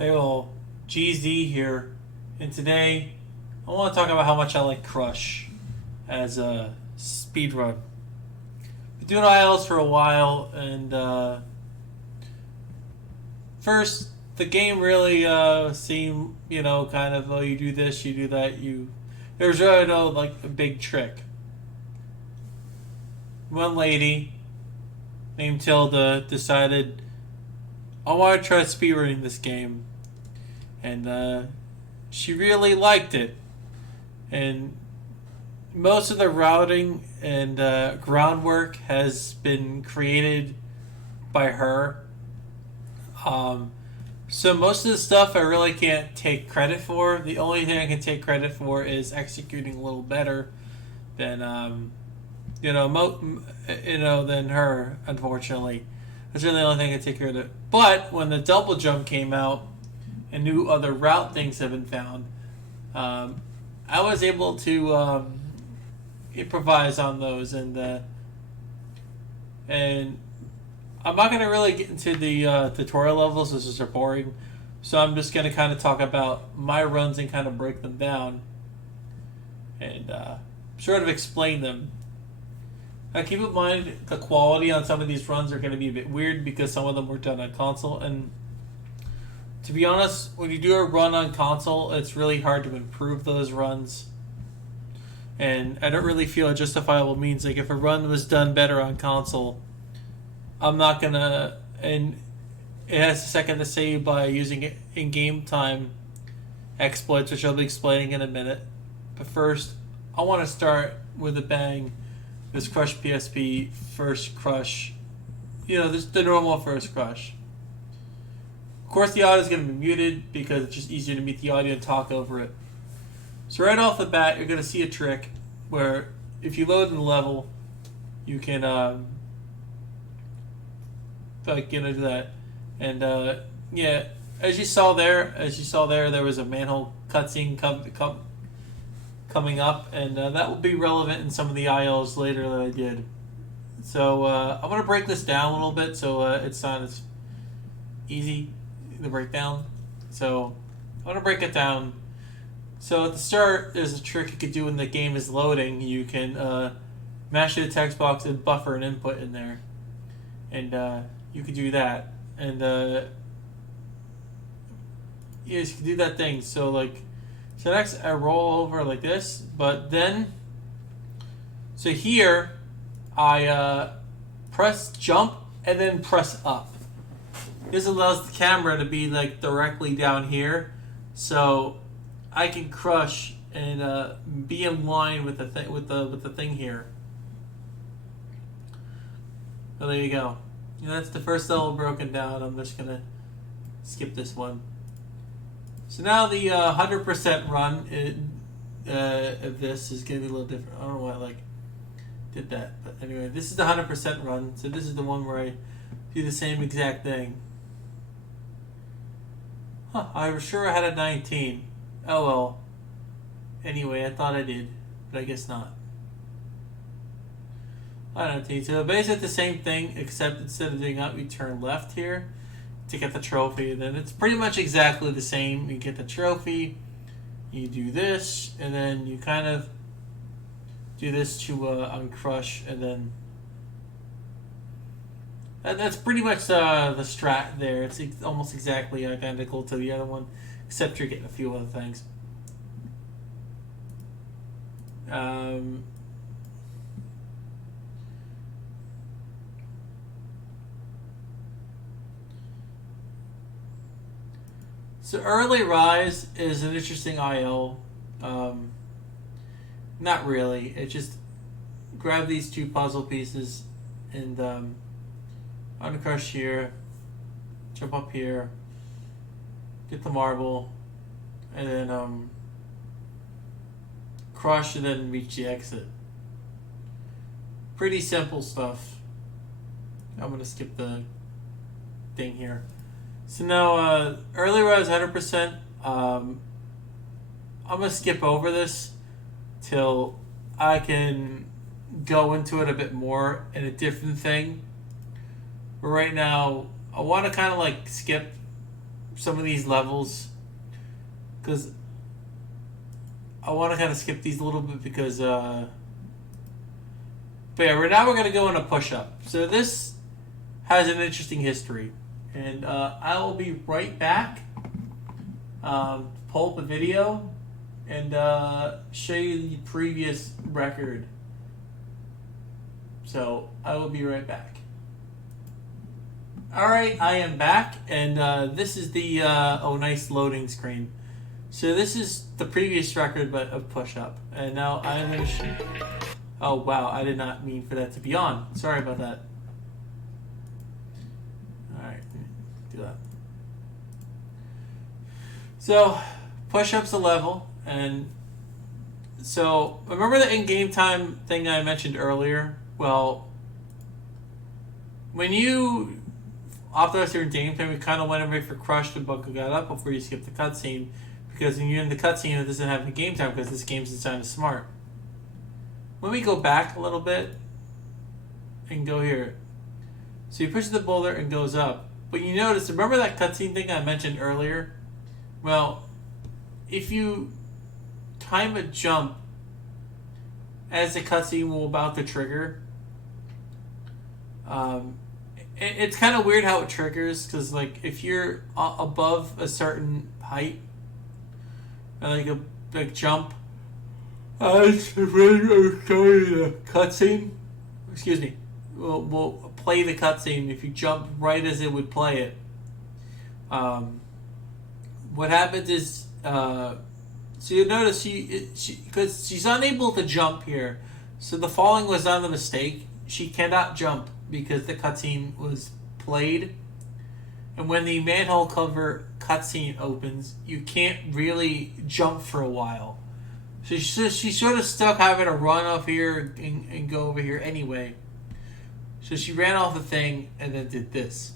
Hey all, GZ here, and today I want to talk about how much I like Crush as a speedrun. Been doing ILs for a while, and first the game really seemed, kind of, oh, you do this, you do that, there's really no like a big trick. One lady named Tilda decided I want to try speedrunning this game, and she really liked it. And most of the routing and groundwork has been created by her. So most of the stuff I really can't take credit for. The only thing I can take credit for is executing a little better than than her. Unfortunately, that's really the only thing I can take credit. But when the double jump came out and new other route things have been found, I was able to improvise on those, and I'm not going to really get into the tutorial levels. This is boring, so I'm just going to kind of talk about my runs and kind of break them down and sort of explain them. Now, keep in mind the quality on some of these runs are going to be a bit weird because some of them were done on console, and to be honest, when you do a run on console, it's really hard to improve those runs. And I don't really feel a justifiable means. Like, if a run was done better on console, I'm not going to... And it has a second to save by using in-game time exploits, which I'll be explaining in a minute. But first, I want to start with a bang. This Crush PSP first Crush. This the normal first Crush. Of course, the audio is going to be muted because it's just easier to mute the audio and talk over it. So right off the bat, you're going to see a trick where if you load in the level, you can do that. And as you saw there, there was a manhole cutscene coming up, and that will be relevant in some of the ILs later that I did. So I'm going to break this down a little bit so it's not as easy to break down. So I want to break it down. So at the start, there's a trick you could do when the game is loading. You can mash the text box and buffer an input in there, and you could do that. And you can do that thing. So next I roll over like this, but then so here I press jump and then press up. This allows the camera to be directly down here, so I can crush and be in line with the thing here. So there you go. That's the first level broken down. I'm just gonna skip this one. So now the 100% run of this is gonna be a little different. I don't know why I did that, but anyway, this is the 100% run. So this is the one where I do the same exact thing. I was sure I had a 19. Oh well. Anyway, I thought I did, but I guess not. I don't know. So basically the same thing, except instead of doing up, you turn left here to get the trophy. Then it's pretty much exactly the same. You get the trophy, you do this, and then you kind of do this to on Crush, and then that's pretty much the strat there. It's almost exactly identical to the other one, except you're getting a few other things. So Early Rise is an interesting IL. Not really. It just grab these two puzzle pieces and uncrush here, jump up here, get the marble, and then crush and then reach the exit. Pretty simple stuff. I'm going to skip the thing here. So now, Early Rise 100%, I'm going to skip over this till I can go into it a bit more in a different thing. But right now, I want to kind of skip some of these levels because I want to kind of skip these a little bit because but yeah, right now we're going to go into push-up. So this has an interesting history, and I will be right back, pull up a video, and show you the previous record. So I will be right back. Alright, I am back, and this is the, oh, nice loading screen. So this is the previous record but of push-up, and now I'm going to oh wow, I did not mean for that to be on. Sorry about that. Alright, do that. So, push-up's a level, and so, remember the in-game time thing I mentioned earlier? Well, when you optimize your in-game time, we kind of went and wait for Crush to buckle that up before you skip the cutscene, because when you're in the cutscene, it doesn't have a game time because this game's designed smart. When we go back a little bit and go here, so you push the boulder and goes up, but you notice, remember that cutscene thing I mentioned earlier? Well, if you time a jump as the cutscene will about to trigger, it's kind of weird how it triggers, because like if you're above a certain height, like a big jump, the cutscene, excuse me, we'll play the cutscene. If you jump right as it would play it, what happens is, so you notice because she's unable to jump here, so the falling was not a mistake. She cannot jump because the cutscene was played, and when the manhole cover cutscene opens, you can't really jump for a while. So she's sort of stuck having to run off here and go over here anyway. So she ran off the thing and then did this.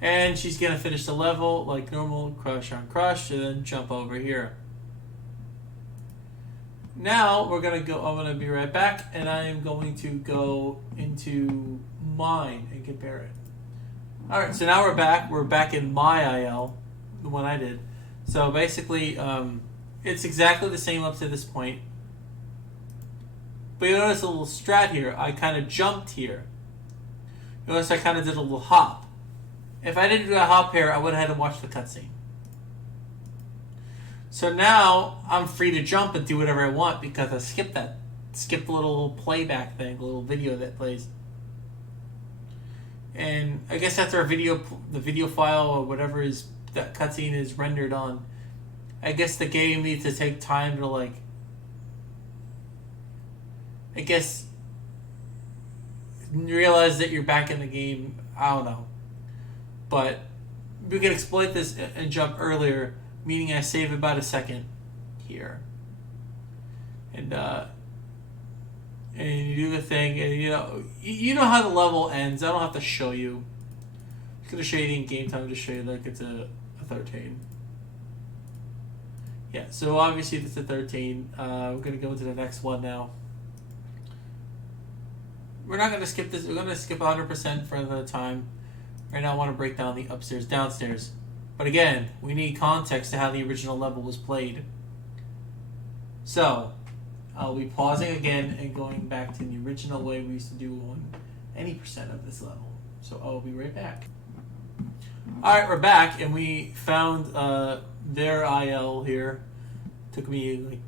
And she's going to finish the level like normal, crush on crush, and then jump over here. Now we're going to go, I'm going to be right back, and I am going to go into mine and compare it. Alright, so now we're back. We're back in my IL, the one I did. So basically, it's exactly the same up to this point. But you notice a little strat here. I kind of jumped here. You notice I kind of did a little hop. If I didn't do a hop here, I would have had to watch the cutscene. So now I'm free to jump and do whatever I want because I skipped the little playback thing, the little video that plays. And I guess after the video file or whatever is that cutscene is rendered on, I guess the game needs to take time to like, I guess, realize that you're back in the game. I don't know. But we can exploit this and jump earlier, meaning I save about a second here. And you do the thing, and you know how the level ends. I don't have to show you. I'm going to show you the in-game time to show you like it's a 13. Yeah, so obviously it's a 13. We're going to go into the next one now. We're not going to skip this. We're going to skip 100% for the time. Right now I want to break down the upstairs, downstairs. But again, we need context to how the original level was played. So, I'll be pausing again and going back to the original way we used to do on any percent of this level. So I'll be right back. Alright, we're back, and we found their IL here. Took me like...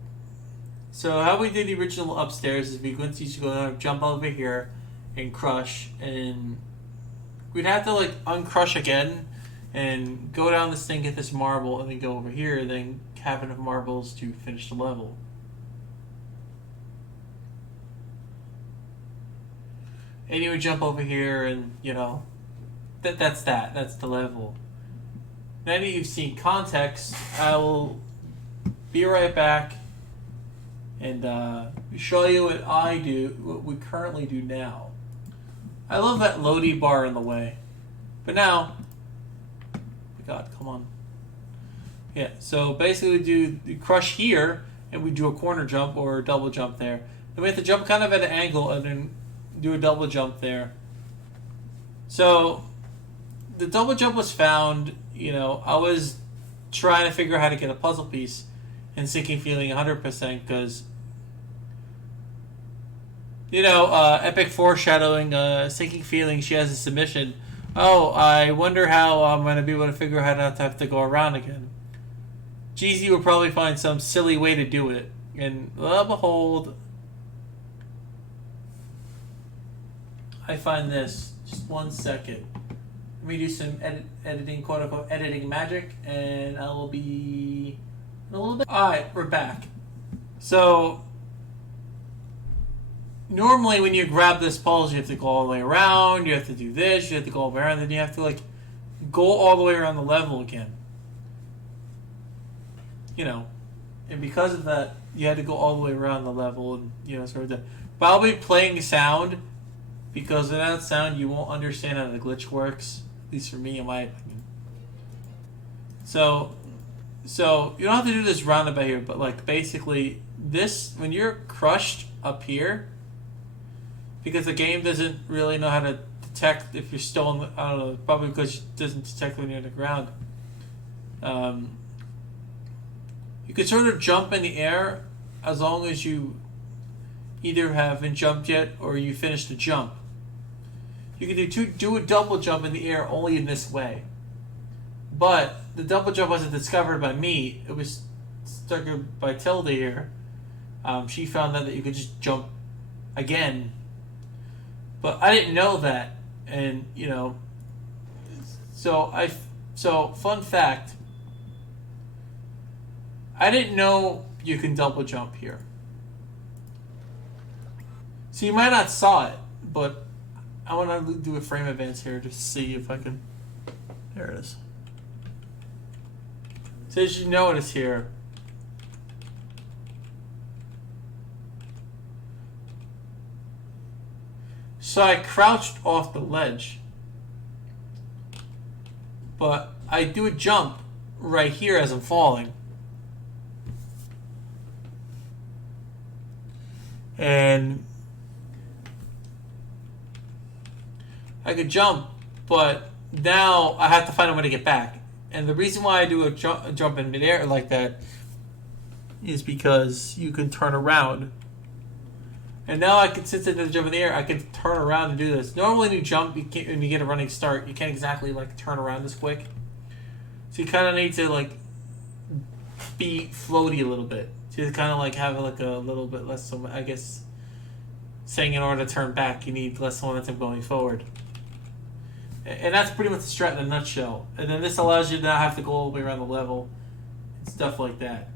So how we did the original upstairs is we went to go jump over here and crush, and we'd have to like uncrush again and go down this thing, get this marble, and then go over here, and then have enough marbles to finish the level. And you would jump over here, and that's the level. Now that you've seen context, I will be right back and show you what we currently do now. I love that loading bar in the way. But now, oh my God, come on. Yeah, so basically we do the crush here, and we do a corner jump or a double jump there. Then we have to jump kind of at an angle and then do a double jump there. So the double jump was found. You know, I was trying to figure out how to get a puzzle piece and Sinking Feeling 100% because, you know, epic foreshadowing, Sinking Feeling, she has a submission. Oh, I wonder how I'm going to be able to figure out how not to have to go around again. GZ will probably find some silly way to do it. And lo and behold, I find this. Just 1 second. Let me do some editing, quote unquote, editing magic, and I will be in a little bit. Alright, we're back. So, normally when you grab this pulse, you have to go all the way around, you have to do this, you have to go all the way around, then you have to, like, go all the way around the level again. You know, and because of that, you had to go all the way around the level, and, you know, sort of that. But I'll be playing sound, because without sound, you won't understand how the glitch works. At least for me, in my opinion. So you don't have to do this roundabout here, but like basically this, when you're crushed up here, because the game doesn't really know how to detect if you're still on the, I don't know, probably because it doesn't detect when you're on the ground. You can sort of jump in the air as long as you either haven't jumped yet or you finish the jump. You can do a double jump in the air only in this way. But the double jump wasn't discovered by me. It was discovered by Tilda here. She found out that you could just jump again. But I didn't know that. And, you know, so fun fact. I didn't know you can double jump here. So you might not saw it, but I want to do a frame advance here just to see if I can. There it is. So as you notice here, so I crouched off the ledge, but I do a jump right here as I'm falling. And I could jump, but now I have to find a way to get back. And the reason why I do a jump in midair like that is because you can turn around. And now I can, since I did the jump in the air, I can turn around and do this. Normally when you jump, when you get a running start, you can't exactly like turn around this quick. So you kind of need to like be floaty a little bit. To kind of like have like a little bit less, I guess, saying in order to turn back, you need less momentum going forward. And that's pretty much the strat in a nutshell. And then this allows you to not have to go all the way around the level and stuff like that.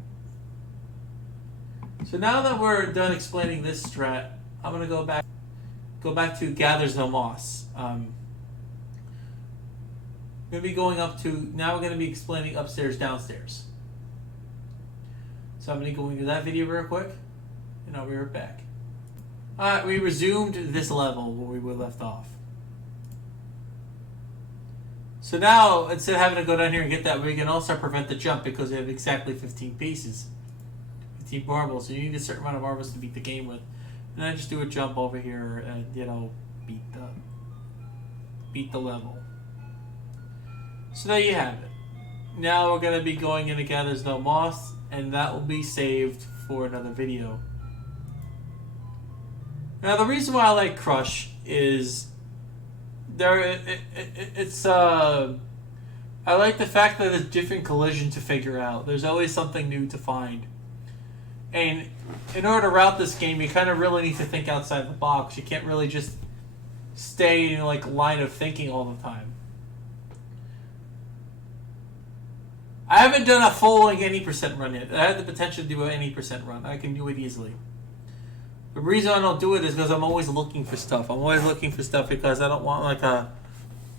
So now that we're done explaining this strat, I'm gonna go back to Gathers No Moss. I'm gonna be going up to, now we're gonna be explaining upstairs, downstairs. So I'm gonna go into that video real quick, and I'll be right back. Alright, we resumed this level where we were left off. So now, instead of having to go down here and get that, we can also prevent the jump because we have exactly 15 pieces. 15 marbles, so you need a certain amount of marbles to beat the game with. And then just do a jump over here and, you know, beat the level. So there you have it. Now we're going to be going into Gathers No Moss, and that will be saved for another video. Now the reason why I like Crush is I like the fact that there's different collision to figure out. There's always something new to find. And in order to route this game, you kind of really need to think outside the box. You can't really just stay in like line of thinking all the time. I haven't done a full like 80% run yet. I have the potential to do an 80% run. I can do it easily. The reason I don't do it is because I'm always looking for stuff. I'm always looking for stuff because I don't want like a,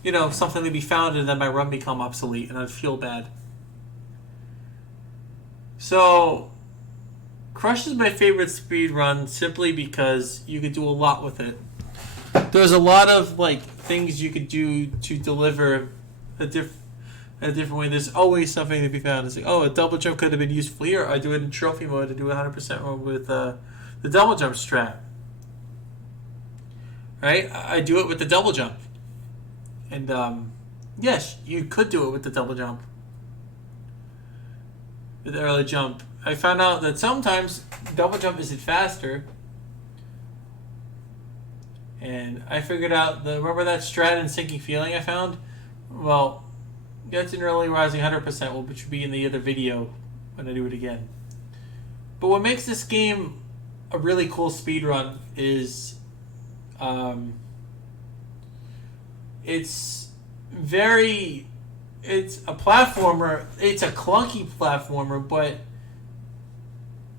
you know, something to be found and then my run become obsolete and I'd feel bad. So, Crush is my favorite speed run simply because you could do a lot with it. There's a lot of like things you could do to deliver a different way. There's always something to be found. It's like, oh, a double jump could have been useful here. I do it in trophy mode to do 100% mode with the double jump strat. Right? I do it with the double jump. And Yes, you could do it with the double jump. With the early jump. I found out that sometimes double jump isn't faster. And I figured out remember that strat and sinking feeling I found? Well, that's an early rising 100%, which will be in the other video when I do it again. But what makes this game a really cool speedrun is it's a platformer. It's a clunky platformer, but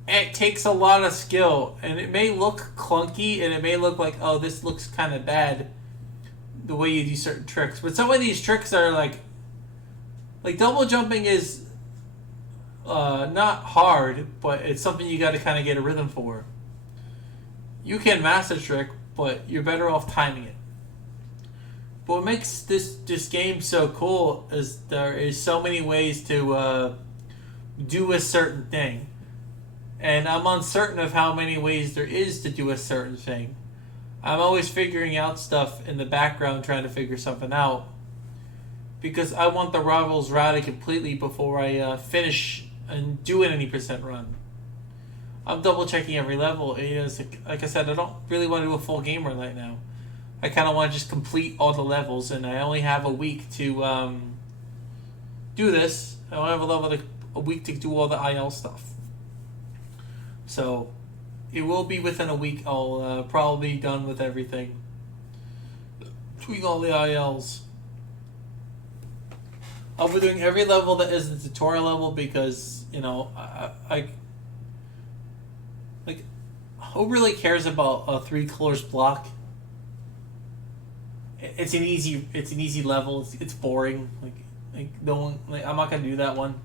it takes a lot of skill, and it may look clunky, and it may look like, oh, this looks kind of bad, the way you do certain tricks. But some of these tricks are like double jumping is not hard, but it's something you got to kind of get a rhythm for. You can master trick, but you're better off timing it. But what makes this game so cool is there is so many ways to do a certain thing. And I'm uncertain of how many ways there is to do a certain thing. I'm always figuring out stuff in the background, trying to figure something out. Because I want the rivals routed completely before I finish and do an any percent run. I'm double checking every level. Like I said, I don't really want to do a full game run right now. I kind of want to just complete all the levels, and I only have a week to do this. I only have a week to do all the IL stuff. So, it will be within a week. I'll probably be done with everything. Doing all the ILs. I'll be doing every level that is the tutorial level because, who really cares about a 3 colors block? It's an easy level. It's boring. No one. I'm not gonna do that one.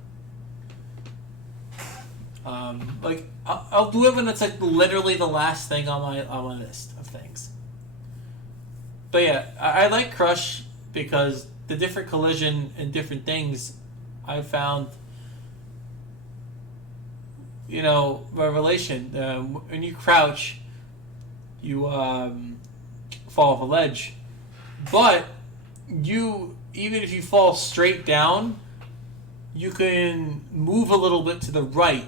I'll do it when it's literally the last thing on my list of things. But yeah, I like Crush because the different collision and different things I found. Revelation. When you crouch, you fall off a ledge. But even if you fall straight down, you can move a little bit to the right.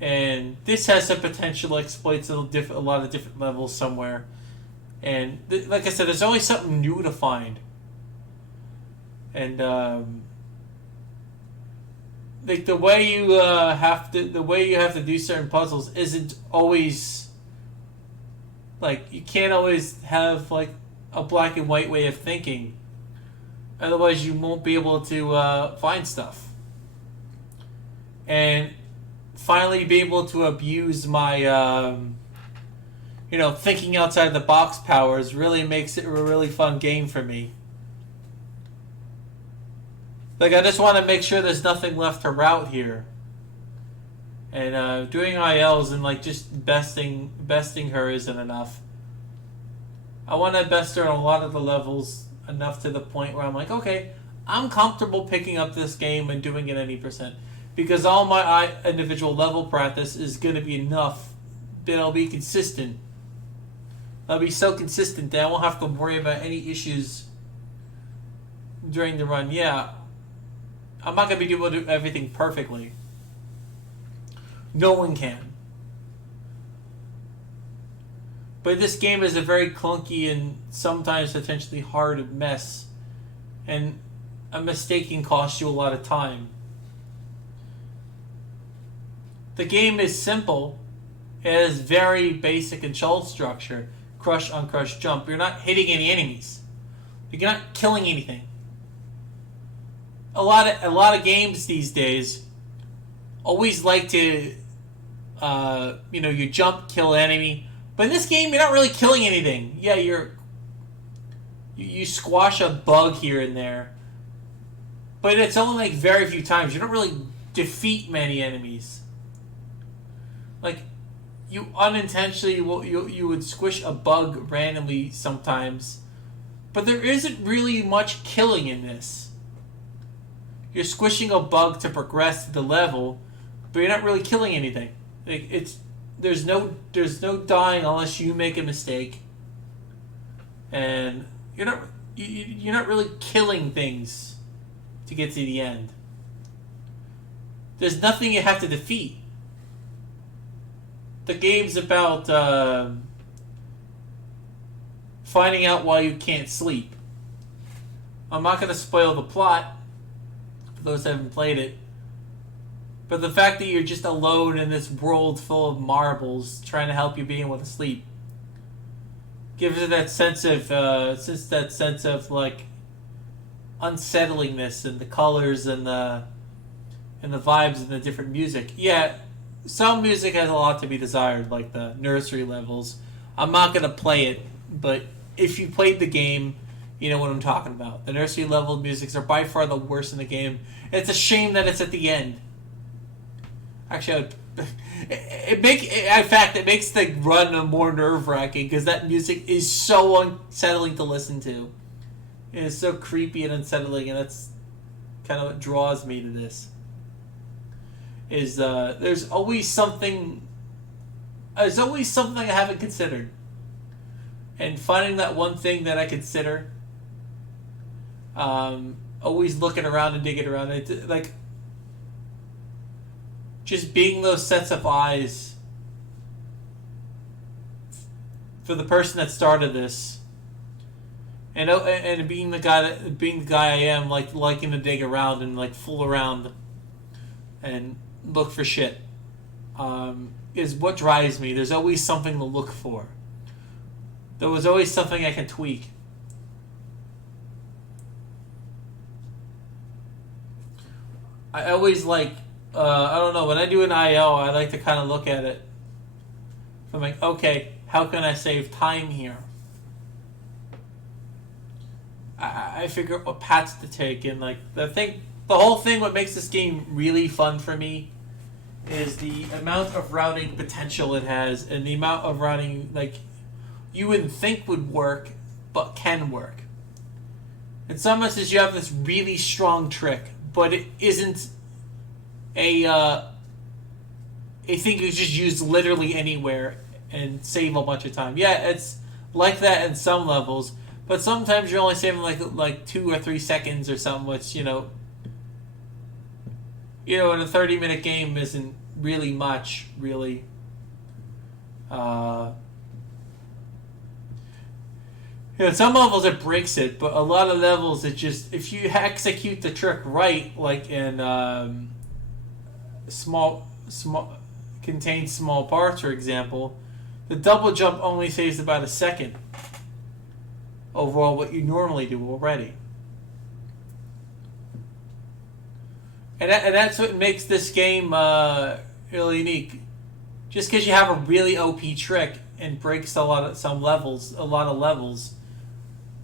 And this has the potential to exploit a lot of different levels somewhere. And like I said, there's always something new to find. And the way you have to do certain puzzles isn't always you can't always have a black and white way of thinking. Otherwise, you won't be able to find stuff. And finally, be able to abuse my thinking outside the box powers really makes it a really fun game for me. I just want to make sure there's nothing left to route here. And doing ILs and just besting her isn't enough. I want to best her on a lot of the levels enough to the point where I'm okay, I'm comfortable picking up this game and doing it any percent. Because all my individual level practice is going to be enough that I'll be consistent. I'll be so consistent that I won't have to worry about any issues during the run. Yeah, I'm not going to be able to do everything perfectly. No one can. But this game is a very clunky and sometimes potentially hard mess. And a mistake can cost you a lot of time. The game is simple. It has very basic control structure. Crush, uncrush, jump. You're not hitting any enemies. You're not killing anything. A lot of games these days always like to, you jump, kill an enemy. But in this game, you're not really killing anything. Yeah, you squash a bug here and there. But it's only very few times. You don't really defeat many enemies. You unintentionally you would squish a bug randomly sometimes. But there isn't really much killing in this. You're squishing a bug to progress the level, but you're not really killing anything. There's no dying unless you make a mistake, and you're you're not really killing things to get to the end. There's nothing you have to defeat. The game's about finding out why you can't sleep. I'm not going to spoil the plot for those who haven't played it. But the fact that you're just alone in this world full of marbles trying to help you being able to sleep gives it that sense of like unsettlingness, and the colors and the vibes and the different music. Yeah, some music has a lot to be desired, like the nursery levels. I'm not going to play it, but if you played the game, you know what I'm talking about. The nursery level musics are by far the worst in the game. And it's a shame that it's at the end. Actually, it makes the run more nerve-wracking because that music is so unsettling to listen to. It is so creepy and unsettling, and that's kind of what draws me to this. There's always something I haven't considered, and finding that one thing that I consider, always looking around and digging around it, like just being those sets of eyes for the person that started this, and being the guy I am, like liking to dig around and like fool around and look for shit, is what drives me. There's always something to look for. There was always something I can tweak. I always like, I don't know, when I do an IO, I like to kind of look at it. I'm like, okay, how can I save time here? I figure out what paths to take, and like the whole thing, what makes this game really fun for me is the amount of routing potential it has, and the amount of routing like you wouldn't think would work, but can work. In some instances, you have this really strong trick, but it isn't a thing you just use literally anywhere and save a bunch of time. Yeah, it's like that in some levels, but sometimes you're only saving like 2 or 3 seconds or something, which in a 30-minute game isn't really much, really. Some levels it breaks it, but a lot of levels it just, if you execute the trick right, like in contains small parts, for example, the double jump only saves about a second overall what you normally do already. And that's what makes this game really unique. Just because you have a really OP trick and breaks a lot of levels,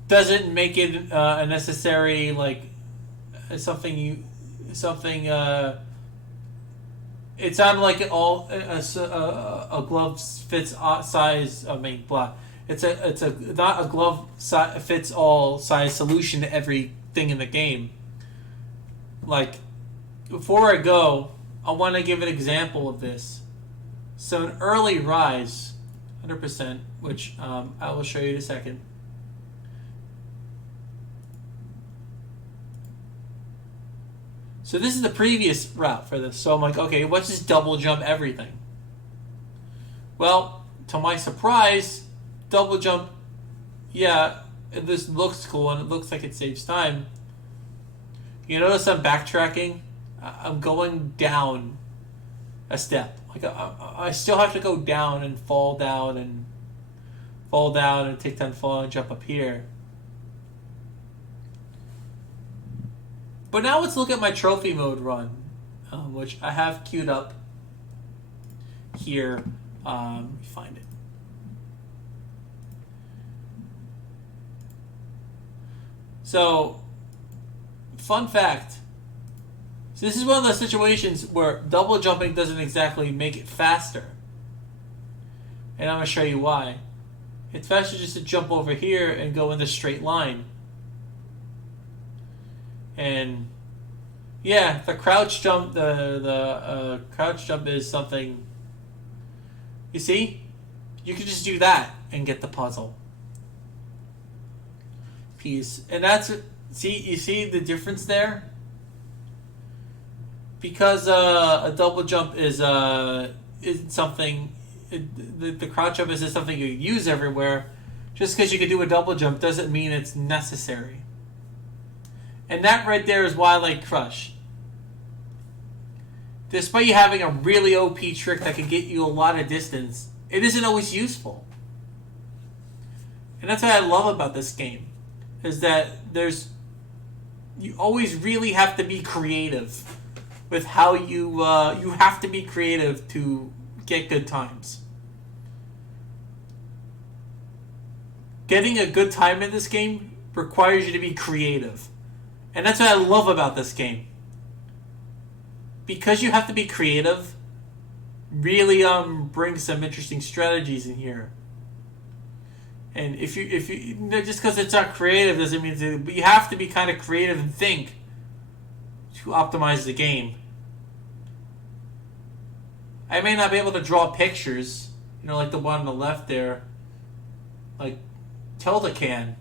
doesn't make it a necessary it's not like a glove fits size. It's not a glove fits all size solution to everything in the game. Like, before I go, I want to give an example of this. So an early rise, 100%, which I will show you in a second. So this is the previous route for this. So I'm like, okay, let's just double jump everything. Well, to my surprise, double jump, yeah, this looks cool and it looks like it saves time. You notice I'm backtracking? I'm going down a step. Like I still have to go down and fall down and take time to fall and jump up here. But now let's look at my trophy mode run, which I have queued up here. Let me find it. So, fun fact. So this is one of those situations where double jumping doesn't exactly make it faster. And I'm going to show you why. It's faster just to jump over here and go in the straight line. And yeah, the crouch jump, the crouch jump is something. You see, you can just do that and get the puzzle. piece, and that's you see the difference there, because a double jump isn't something. The crouch jump isn't something you use everywhere. Just because you can do a double jump doesn't mean it's necessary. And that right there is why I like Crush. Despite you having a really OP trick that can get you a lot of distance, it isn't always useful. And that's what I love about this game, is that you always really have to be creative with how you have to be creative to get good times. Getting a good time in this game requires you to be creative. And that's what I love about this game. Because you have to be creative, really brings some interesting strategies in here. And if you just because it's not creative doesn't mean but you have to be kind of creative and think to optimize the game. I may not be able to draw pictures, like the one on the left there, like Tilda can.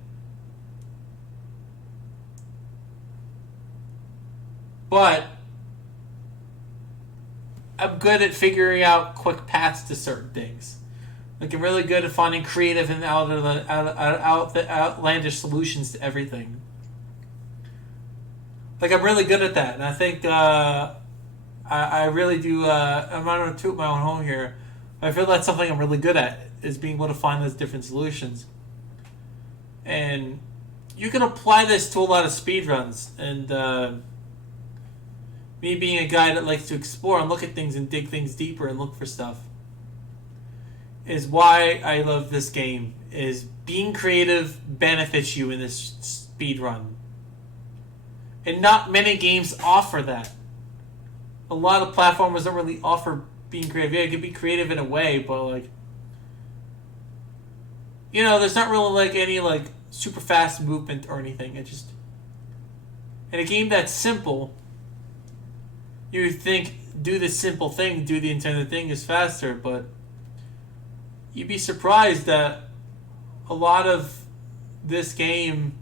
But I'm good at figuring out quick paths to certain things. Like I'm really good at finding creative and outlandish solutions to everything. Like I'm really good at that, and I think I really do. I'm not going to toot my own home here. I feel that's something I'm really good at, is being able to find those different solutions. And you can apply this to a lot of speedruns. And me being a guy that likes to explore and look at things and dig things deeper and look for stuff, is why I love this game. Is being creative benefits you in this speedrun. And not many games offer that. A lot of platformers don't really offer being creative. Yeah, you can be creative in a way, but there's not really any super fast movement or anything. It just, in a game that's simple, you would think do the simple thing, do the intended thing is faster, but you'd be surprised that a lot of this game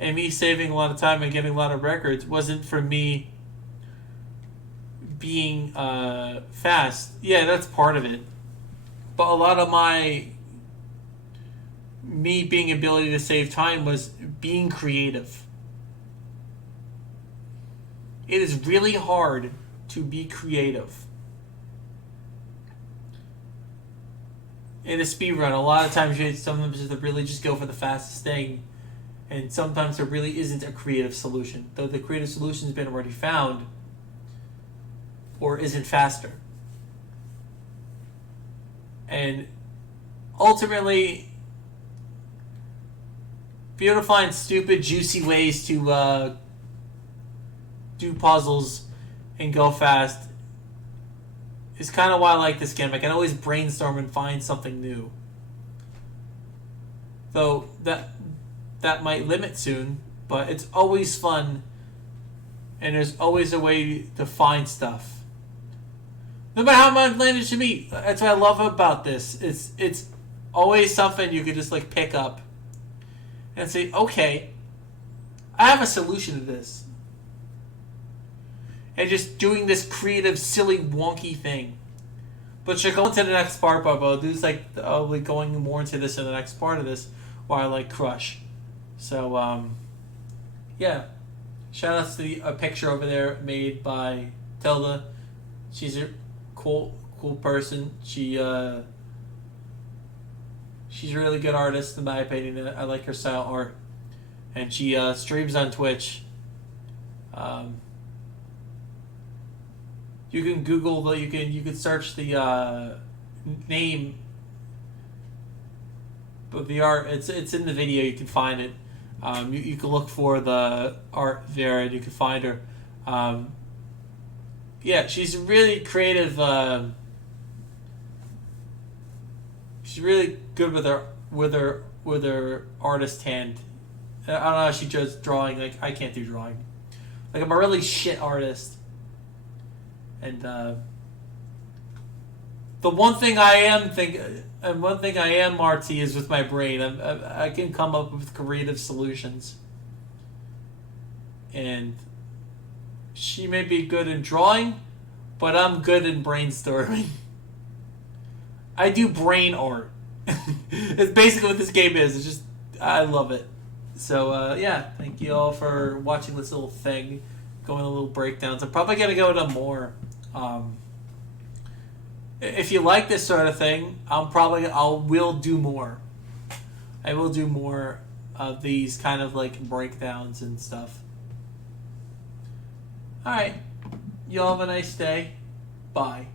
and me saving a lot of time and getting a lot of records wasn't for me being fast. Yeah, that's part of it. But a lot of me being ability to save time was being creative. It is really hard to be creative. In a speedrun, a lot of times sometimes you really just go for the fastest thing, and sometimes there really isn't a creative solution, though the creative solution's been already found or isn't faster. And ultimately, be able to find stupid, juicy ways to do puzzles and go fast is kind of why I like this game. I can always brainstorm and find something new. Though that might limit soon, but it's always fun, and there's always a way to find stuff. No matter how much landed to me, that's what I love about this. It's always something you could just pick up and say, okay, I have a solution to this. And just doing this creative, silly, wonky thing. But to go into the next part, I'll be going more into this in the next part of this, why I like Crush. So, yeah. Shout outs to a picture over there made by Tilda. She's a cool person. She's a really good artist, in my opinion. I like her style art. And she streams on Twitch. You can Google you can search the name of the art. It's in the video. You can find it. You can look for the art there, and you can find her. Yeah, she's really creative. She's really good with her artist hand. I don't know how she does drawing. I can't do drawing. I'm a really shit artist. And The one thing I am and one thing I am, Marty, is with my brain. I can come up with creative solutions. And she may be good in drawing, but I'm good in brainstorming. I do brain art. It's basically what this game is. It's just, I love it. So, yeah, thank you all for watching this little thing, going a little breakdowns. I'm probably going to go to more. If you like this sort of thing, I will do more. I will do more of these kind of like breakdowns and stuff. Alright. Y'all have a nice day. Bye.